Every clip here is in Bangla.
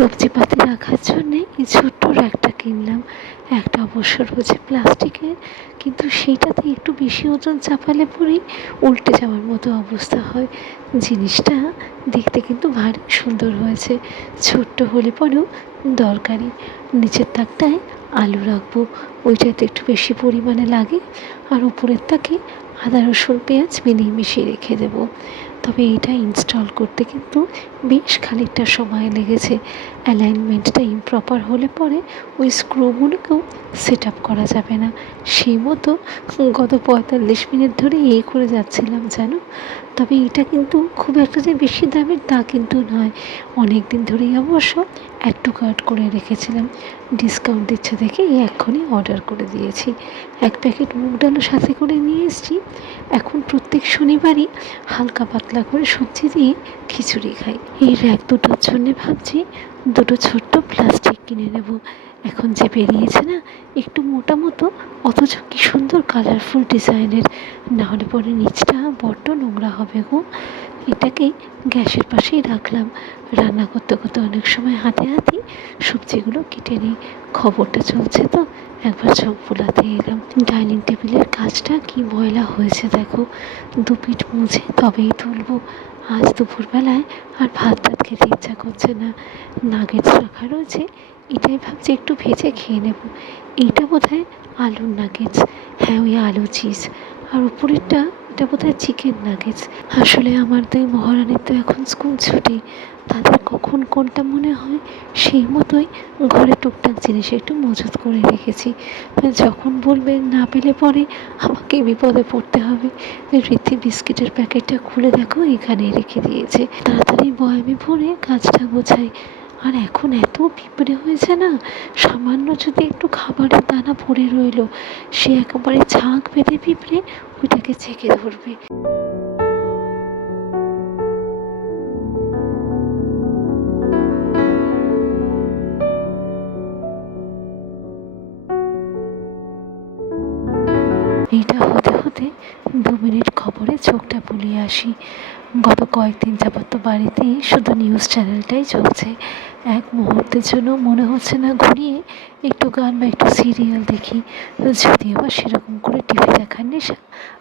সবজিপাতি রাখার জন্যে এই ছোট্ট র্যাকটা কিনলাম। একটা অবশ্য রয়েছে প্লাস্টিকের, কিন্তু সেইটাতে একটু বেশি ওজন চাপালে পরেই উল্টে যাওয়ার মতো অবস্থা হয়। জিনিসটা দেখতে কিন্তু ভারী সুন্দর হয়েছে, ছোট্ট হলে পরেও দরকারি। নিচের তাকটায় আলু রাখবো, ওইটাতে একটু বেশি পরিমাণে লাগে, আর উপরের তাকে আদা রসুন পেঁয়াজ মিশিয়ে রেখে দেবো। তবে এটা ইনস্টল করতে কিন্তু বেশ খানিকটা সময় লেগেছে। অ্যালাইনমেন্টটা ইমপ্রপার হলে পরে ওই স্ক্রুগুলোকেও সেট আপ করা যাবে না। সেই মতো গত 45 মিনিট ধরে করে যাচ্ছিলাম জানো। তবে এটা কিন্তু খুব একটা যে বেশি দামের তা কিন্তু নয়। অনেক দিন ধরেই অবশ্য অ্যাড টু কার্ট করে রেখেছিলাম, ডিসকাউন্ট দিচ্ছে দেখে এক্ষুনি অর্ডার করে দিয়েছি। 1 প্যাকেট মুগ ডালও সাথে করে নিয়ে এসেছি। এখন প্রত্যেক শনিবারই হালকা পাতলা করে সবজি দিয়ে খিচুড়ি খাই। এই র্যাক দুটোর জন্যে ভাবছি দুটো ছোট্ট প্লাস্টিক কিনে নেব। এখন যে বেরিয়েছে না, একটু মোটা মতো, অথচ কি সুন্দর কালারফুল ডিজাইনের। নাহলে পরে নিচটা বড্ড নোংরা হবে গো। এটাকে গ্যাসের পাশেই রাখলাম। রান্না করতে করতে অনেক সময় হাতে হাতেই সবজিগুলো কেটে নিই। খবরটা চলছে তো একবার চোখ বোলাতে এলাম। ডাইনিং টেবিলের কাজটা কি ময়লা হয়েছে দেখো। 2 পিঠ মুছে তবেই তুলবো। আজ দুপুরবেলায় আর ভাত খেতে ইচ্ছা করছে না। নাগেটস রাখা রয়েছে, এটাই ভাবছি একটু ভেজে খেয়ে নেব। এইটা বোধহয় আলুর নাগেটস, হ্যাঁ ওই আলু চিজ। আর উপরেরটা এটা বোধহয় চিকেন নাগেটস। আসলে আমার 2 মহারানীর তো এখন স্কুল ছুটি, তাদের কখন কোনটা মনে হয় সেই মতোই ঘরে টুকটাক জিনিস একটু মজুত করে রেখেছি। যখন বলবে না পেলে পরে আমাকে বিপদে পড়তে হবে। রীতি বিস্কিটের প্যাকেটটা খুলে দেখো এখানেই রেখে দিয়েছে। তাড়াতাড়ি বয়ামে ভরে কাজটা গোছাই। আর এখন এত পিঁপড়ে হয়েছে না, সামান্য যদি একটু খাবারের দানা পড়ে রইল, সে একেবারে ঝাঁক বেঁধে পিঁপড়ে ওইটাকে ছেঁকে ধরবে। এটা হতে হতে 2 মিনিট খবরে চোখটা বুলিয়ে আসি। গত কয়েকদিন যাবত তো বাড়িতে শুধু নিউজ চ্যানেলটাই চলছে। এক মুহূর্তের জন্য মনে হচ্ছে না ঘুরিয়ে একটু গান বা একটু সিরিয়াল দেখি। যদিও বা সেরকম করে টিভি দেখার নেশা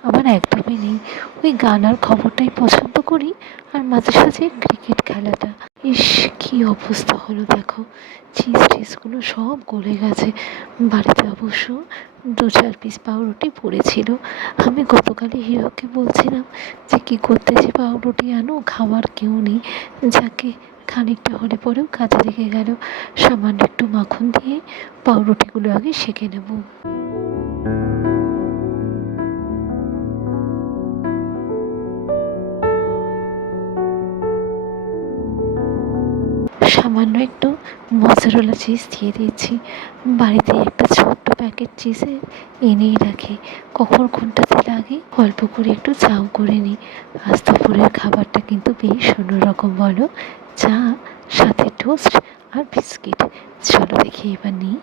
আমার একদমই নেই। ওই গান আর খবরটাই পছন্দ করি, আর মাঝে সাঝে ক্রিকেট খেলাটা। ইস, কী অবস্থা হলো দেখো, চিজ টিজগুলো সব গলে গেছে। বাড়িতে অবশ্য 2-4 পিস পাউরুটি পড়েছিল। আমি গতকালই হিরোকে বলছিলাম যে কী করতে যে পাউরুটি আনো, খাওয়ার কেউ নেই। যাকে খানিকটা হলে পরেও কাজে লেগে গেল। সামান্য একটু মাখন দিয়ে পাউরুটিগুলো আগে সেঁকে নেব। সামান্য একটু মজারেলা চিজ দিয়ে দিচ্ছি। বাড়িতে একটা ছোট্ট প্যাকেট চিজে এনেই রাখি, কখন কোনটাতে লাগে অল্প করে একটু চাও করে নিই। আজ দুপুরের খাবারটা কিন্তু বেশ অন্যরকম বলো। চা, সাথে টোস্ট আর বিস্কিট। চলো দেখি এবার নিই,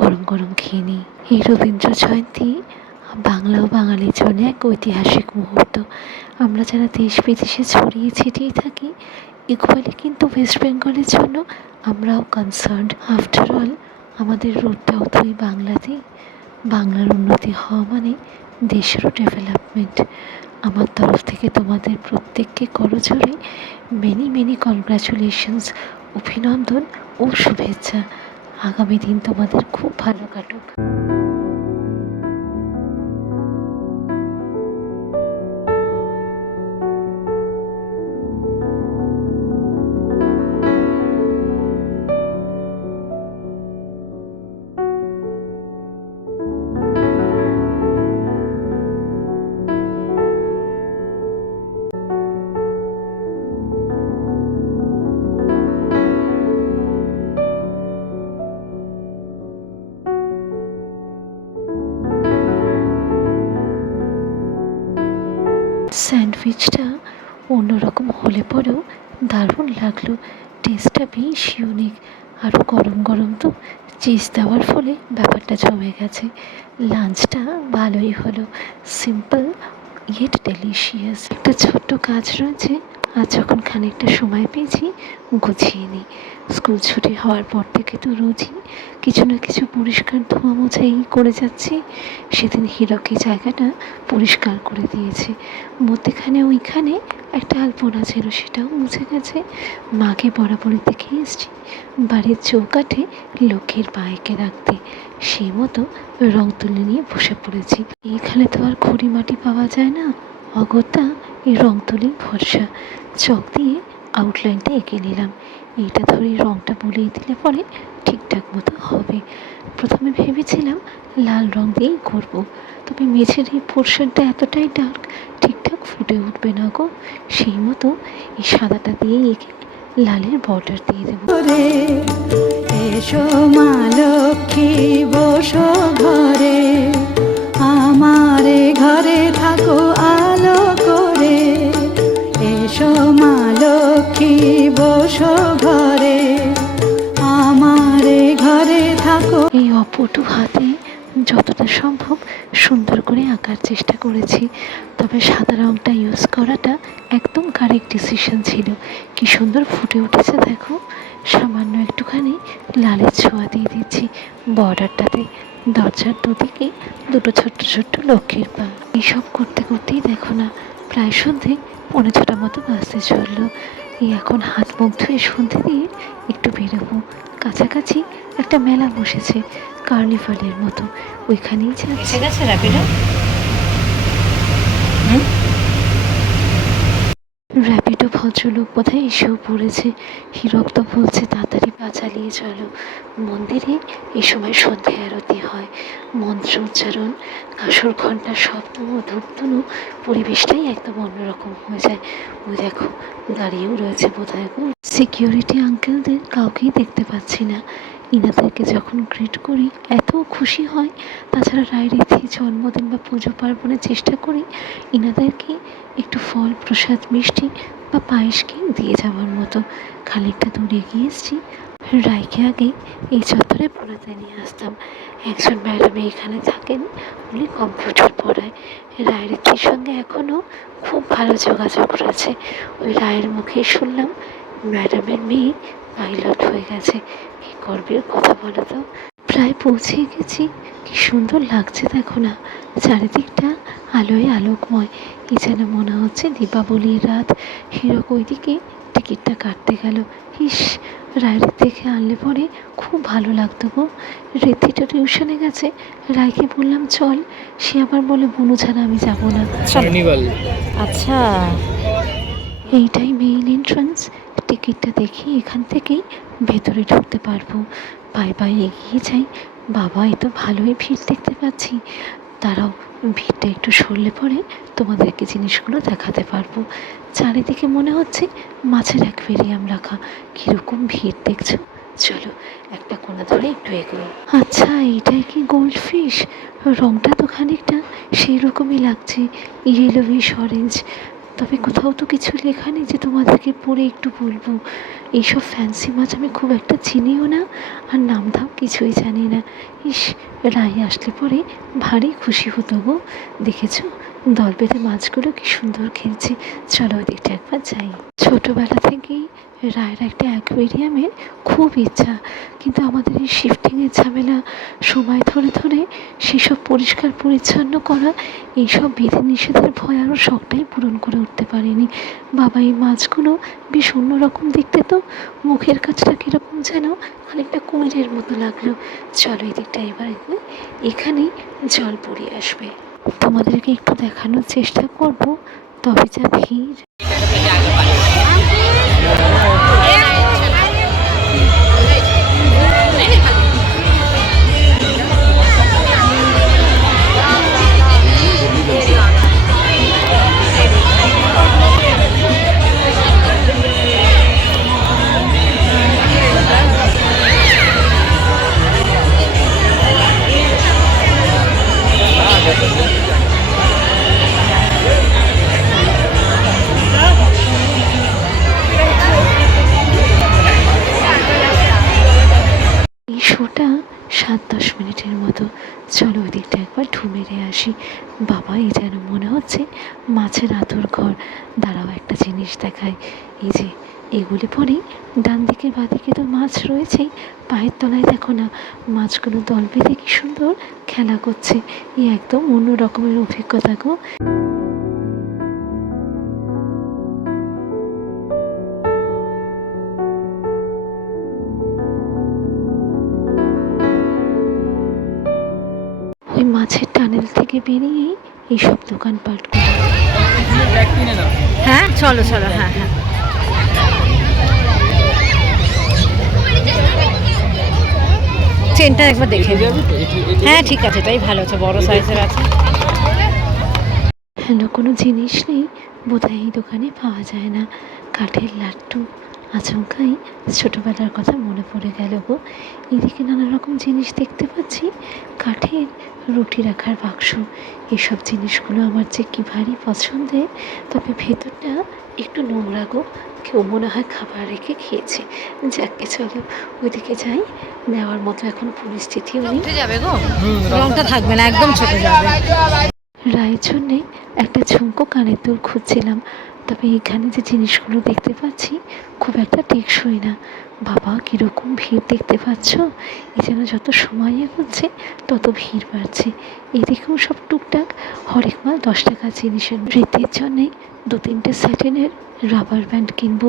গরম গরম খেয়ে নিই। এই রবীন্দ্র জয়ন্তী বাংলা ও বাঙালির জন্য এক ঐতিহাসিক মুহূর্ত। আমরা যারা দেশ বিদেশে ছড়িয়ে ছিটিয়ে থাকি, ইকুয়ালি কিন্তু ওয়েস্ট বেঙ্গলের জন্য আমরাও কনসার্নড। আফটার অল আমাদের রুটটাও তো এই বাংলাতেই। বাংলার উন্নতি হওয়া মানে দেশেরও ডেভেলপমেন্ট। আমার তরফ থেকে তোমাদের প্রত্যেককে করজোড়ে মেনি কনগ্রাচুলেশনস, অভিনন্দন ও শুভেচ্ছা। আগামী দিন তোমাদের খুব ভালো কাটুক। স্যান্ডউইচটা অন্যরকম হলে পরেও দারুণ লাগলো। টেস্টটা বেশ ইউনিক। আরও গরম গরম তো চিজ দেওয়ার ফলে ব্যাপারটা জমে গেছে। লাঞ্চটা ভালোই হলো, সিম্পল ইয়েট ডেলিশিয়াস। একটা ছোট্ট কাজ রয়েছে, আর যখন খানিকটা সময় পেয়েছি গুছিয়ে নিই। স্কুল ছুটি হওয়ার পর থেকে তো রোজই কিছু না কিছু পরিষ্কার ধোয়া মোছাই করে যাচ্ছি। সেদিন হীরক এই জায়গাটা পরিষ্কার করে দিয়েছে। মধ্যেখানে ওইখানে একটা আলপনা ছিল, সেটাও মুছে গেছে। মাকে বরাবরই দেখে এসছি বাড়ির চৌকাঠে লক্ষ্মীর পায়েকে রাখতে, সেই মতো রং তুলে নিয়ে বসে পড়েছি। এইখানে তো আর খড়ি মাটি পাওয়া যায় না, অগত্যা এই রং তুলি ভরসা। চক দিয়ে আউটলাইনটা এঁকে নিলাম। এইটা ধরে রংটা বলিয়ে দিলে পরে ঠিকঠাক মতো হবে। প্রথমে ভেবেছিলাম লাল রং দিয়েই করব, তবে মেঝের এই পোর্শনটা এতটাই ডার্ক, ঠিকঠাক ফুটে উঠবে না গো। সেই মতো এই সাদাটা দিয়েই এঁকে লালের বর্ডার দিয়ে দেবো। এসো মা লক্ষ্মী বসো ঘরে, আমারে ঘরে থাকো আলো করে। এসো মা লক্ষ্মী বসো ঘরে, আমারে ঘরে থাকো। এই অপটু হাতে যতটা সম্ভব সুন্দর করে আঁকার চেষ্টা করেছি, তবে সাদা রঙটা ইউজ করাটা একদম কারেক্ট ডিসিশন ছিল। কি সুন্দর ফুটে উঠেছে দেখো। সামান্য একটুখানি লালের ছোঁয়া দিয়ে দিচ্ছি বর্ডারটাতে। দরজার দুদিকে দুটো ছোট্ট ছোট্ট লক্ষ্মীর পা। এইসব করতে করতেই দেখো না প্রায় সন্ধে 6:45 মতো বাজতে চললো। এই এখন হাত মুখ ধুয়ে সন্ধে দিয়ে একটু বেরোবো। কাছাকাছি একটা মেলা বসেছে কার্নিভালের মতো, ওইখানেই যাচ্ছে। গেছে র্যাপিডো। র্যাপিডো ভদ্রলোক বোধহয় এসেও পড়েছে। হীরক তো বলছে তাড়াতাড়ি পা চালিয়ে চলো। মন্দিরে এই সময় সন্ধে আরতি হয়, মন্ত্র উচ্চারণ, কাসর ঘণ্টার শব্দ ও ধূপধুনো, পরিবেশটাই একদম অন্যরকম হয়ে যায়। ওই দেখো দাঁড়িয়েও রয়েছে বোধহয় গো। সিকিউরিটি আঙ্কেলদের কাউকেই দেখতে পাচ্ছি না। ইনাদেরকে যখন গ্রিট করি এত খুশি হয়। তাছাড়া রায়রিথি জন্মদিন বা পুজো পার্বণের চেষ্টা করি ইনাদেরকে একটু ফল প্রসাদ মিষ্টি বা পায়েসকে দিয়ে যাওয়ার মতো। খানিকটা দূরে গিয়ে এসছি, রায়কে আগে এই চত্বরে পড়াতে নিয়ে আসতাম। একজন ম্যাডাম এখানে থাকেন, উনি কম্পিউটার পড়ায়। রায়রিথির সঙ্গে এখনও খুব ভালো যোগাযোগ রয়েছে। ওই রায়ের মুখেই শুনলাম ম্যাডামের মেয়ে পাইলট হয়ে গেছে। কি গর্বের কথা বলো তো। প্রায় পৌঁছে গেছি। কি সুন্দর লাগছে দেখো না, চারিদিকটা আলোয় আলোকময়। এই যেন মনে হচ্ছে দীপাবলির রাত। হীরক ওইদিকে টিকিটটা কাটতে গেল। ইস, রায়ের দেখে আনলে পরে খুব ভালো লাগতো গো। ঋদ্ধিটা টিউশনে গেছে, রায়কে বললাম চল, সে আবার বলে বুনু ছাড়া আমি যাবো না। আচ্ছা, এইটাই মেইন এন্ট্রান্স। টিকিটটা দেখি এখান থেকেই ভেতরে ঢুকতে পারবো। পায়ে পায়ে এগিয়ে যাই। বাবা, এ তো ভালোই ভিড় দেখতে পাচ্ছি। দাঁড়াও, ভিড়টা একটু সরলে পরে তোমাদেরকে জিনিসগুলো দেখাতে পারবো। চারিদিকে মনে হচ্ছে মাছের অ্যাকুয়ারিয়াম রাখা। কীরকম ভিড় দেখছো। চলো একটা কোণা ধরে একটু এগোই। আচ্ছা, এইটাই কি গোল্ড ফিশ? রঙটা তো খানিকটা সেই রকমই লাগছে, ইয়েলোইশ অরেঞ্জ। তবে কোথাও তো কিছু লেখা নেই যে তোমাদেরকে পড়ে একটু বলবো। এইসব ফ্যান্সি মাছ আমি খুব একটা চিনিও না, আর নাম ধাম কিছুই জানি না। ইস, রায় আসলে পরে ভারী খুশি হতো গো। দেখেছো দল বেঁধে মাছগুলো কি সুন্দর খেলছে। চলো ওই দিকটা একবার যাই। ছোটোবেলা থেকেই রায়ের একটা অ্যাকুয়ারিয়ামের খুব ইচ্ছা, কিন্তু আমাদের এই শিফটিংয়ের ঝামেলা, সময় ধরে ধরে সেসব পরিষ্কার পরিচ্ছন্ন করা, এইসব বিধিনিষেধের ভয় আরও শখটাই পূরণ করে উঠতে পারিনি। বাবা, এই মাছগুলো বেশ অন্যরকম দেখতে তো। মুখের কাছটা কীরকম যেন খানিকটা কুমিরের মতো লাগলো। চলো এই দিকটা এবার এখানেই জল পড়ে আসবে। তোমাদেরকে একটু দেখানোর চেষ্টা করব, তবে যা ভিড়। এই শোটা 7-10 মিনিটের মতো। চলো ওই দিকটা একবার ঢু মেরে আসি। বাবা, এই যেন মনে হচ্ছে মাছের আঁতুড় ঘর। দাঁড়াও, একটা জিনিস দেখায়। এই যে এগুলি পরেই ডান দিকে বাঁ দিকে তো মাছ রয়েছেই, পায়ের তলায় দেখো না মাছগুলো দল বেঁধে কি সুন্দর খেলা করছে। এই একদম অন্য রকমের অভিজ্ঞতা গো। ওই মাছের টানেল থেকে বেরিয়েই এইসব দোকানপাটগুলো। হ্যাঁ চলো চলো, হ্যাঁ হ্যাঁ। চেনটা একবার দেখে নিও। হ্যাঁ ঠিক আছে, এটাই ভালো আছে, বড় সাইজের আছে। হেন কোনো জিনিস নেই বোধহয় এই দোকানে পাওয়া যায় না। কাঠের লাট্টু, আচমকাই ছোটোবেলার কথা মনে পড়ে গেল গো। এদিকে নানা রকম জিনিস দেখতে পাচ্ছি, কাঠের রুটি রাখার বাক্স। এসব জিনিসগুলো আমার যে কী ভারী পছন্দের, তবে ভেতরটা একটু নোংরা গো। কেউ মনে হয় খাবার রেখে খেয়েছে। যাকে চলো ওইদিকে যাই, নেওয়ার মতো এখন পরিস্থিতিও নেই। উঠে যাবে গো, রংটা থাকবে না, একদম ছোটে যাবে। রায়ের জন্যে একটা ঝুমকো কানের দুল খুঁজছিলাম, তবে এখানে যে জিনিসগুলো দেখতে পাচ্ছি খুব একটা টেকসই না। বাবা, কীরকম ভিড় দেখতে পাচ্ছ! এ যেন যত সময় এগোচ্ছে তত ভিড় বাড়ছে। এদিকেও সব টুকটাক হরেক মাল 10 টাকার জিনিসের। রীতির জন্যে 2-3টে স্যাটিনের রাবার ব্যান্ড কিনবো।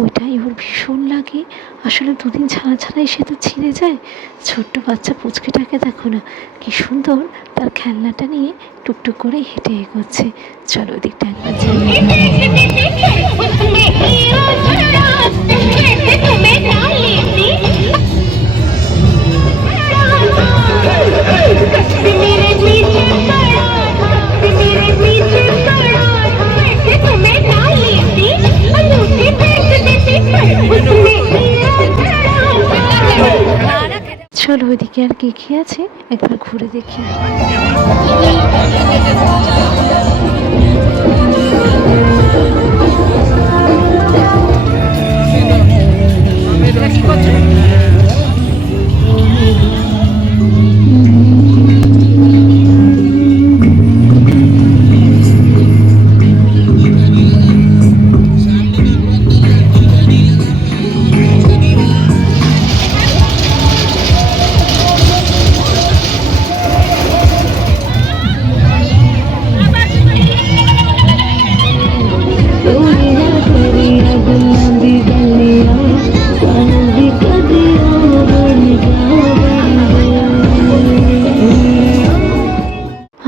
ওইটাই ওর ভীষণ লাগে। আসলে 2 দিন ছাড়া ছাড়াই সে তো ছিঁড়ে যায়। ছোট্ট বাচ্চা পুচকেটাকে দেখো না, কি সুন্দর তার খেলনাটা নিয়ে টুকটুক করে হেঁটে এগোচ্ছে। চলো ওদিকটা একবার যাই। চলো ওইদিকে আর কে কে আছে একবার ঘুরে দেখি। কি করছো?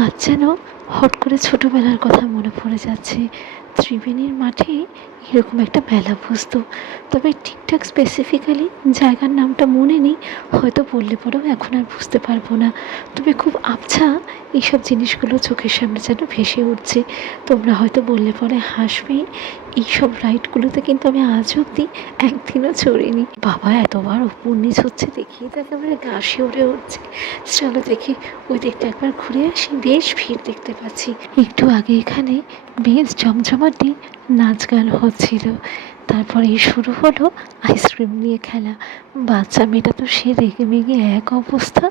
আজ যেন হট করে ছোটোবেলার কথা মনে পড়ে যাচ্ছে। ত্রিবেণীর মাঠে এরকম একটা মেলা বসতো, তবে ঠিকঠাক স্পেসিফিক্যালি জায়গার নামটা মনে নেই। হয়তো বললে পরেও এখন আর বুঝতে পারবো না। তবে খুব আবছা এইসব জিনিসগুলো চোখের সামনে যেন ভেসে উঠছে। তোমরা হয়তো বললে পরে হাসবে, এইসব রাইডগুলোতে কিন্তু আমি আজ অবধি একদিনও চড়িনি। বাবা, এতবার উপর নিচ হচ্ছে দেখিয়ে তো একেবারে গা শিউরে উঠছে। চলো দেখি ওই দিকটা একবার ঘুরে আসি। বেশ ভিড় দেখতে পাচ্ছি। একটু আগে এখানে বেশ জমজমাটি নাচ গান হচ্ছিল। তারপরেই শুরু হলো আইসক্রিম নিয়ে খেলা। বাচ্চা মেয়েটা তো সে রেগে মেগে এক অবস্থা,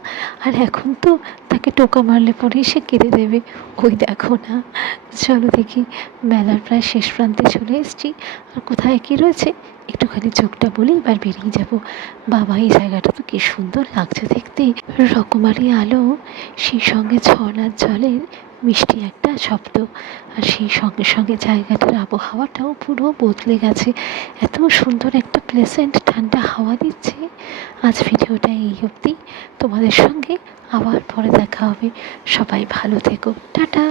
আর এখন তো তাকে টোকা মারলে পরেই সে কেঁদে দেবে। ওই দেখো না। চলো দেখি, মেলার প্রায় শেষ প্রান্তে চলে এসেছি। আর কোথায় কী রয়েছে একটুখানি চোখটা বলে এবার বেরিয়ে যাব। বাবা, এই জায়গাটা তো কী সুন্দর লাগছে দেখতে। রকমারি আলো, সেই সঙ্গে ঝর্ণার জলের মিষ্টি একটা শব্দ, আর সেই সঙ্গে সঙ্গে জায়গাটার আবহাওয়াটাও পুরো বদলে গেছে। এত সুন্দর একটা প্লেসেন্ট ঠান্ডা হাওয়া দিচ্ছে। আজ ভিডিওটা এই অবধি। তোমাদের সঙ্গে আবার পরে দেখা হবে। সবাই ভালো থেকো, টাটা।